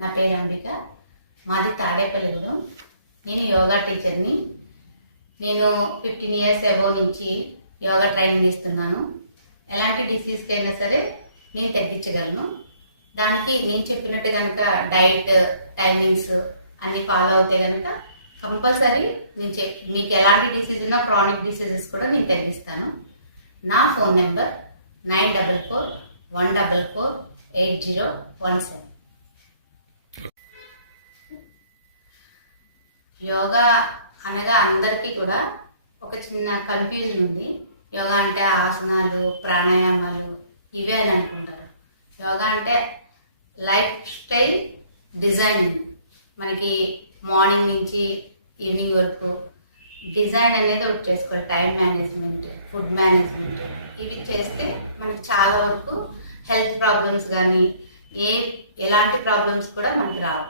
నా పేరు అంబిక. మాది తాడేపల్లిగూడెం. నేను యోగా టీచర్ని. నేను 15 years అబో నుంచి యోగా ట్రైనింగ్ ఇస్తున్నాను. ఎలాంటి డిసీజ్కి అయినా సరే నేను తగ్గించగలను. దానికి నేను చెప్పినట్టు కనుక డైట్ టైమింగ్స్ అన్ని ఫాలో అవుతే కనుక కంపల్సరీ నేను మీకు ఎలాంటి డిసీజ్ ఉన్నా క్రానిక్ డిసీజెస్ కూడా నేను తగ్గిస్తాను. నా ఫోన్ నెంబర్ 9441448017. యోగా అనగా అందరికీ కూడా ఒక చిన్న కన్ఫ్యూజన్ ఉంది. యోగా అంటే ఆసనాలు, ప్రాణాయామాలు ఇవే అని అనుకుంటారు. యోగా అంటే లైఫ్ స్టైల్ డిజైనింగ్. మనకి మార్నింగ్ నుంచి ఈవినింగ్ వరకు డిజైన్ అనేది ఒకటి చేసుకోవాలి. టైం మేనేజ్మెంట్, ఫుడ్ మేనేజ్మెంట్ ఇవి చేస్తే మనకి చాలా వరకు హెల్త్ ప్రాబ్లమ్స్ కానీ ఎలాంటి ప్రాబ్లమ్స్ కూడా మనకి రావు.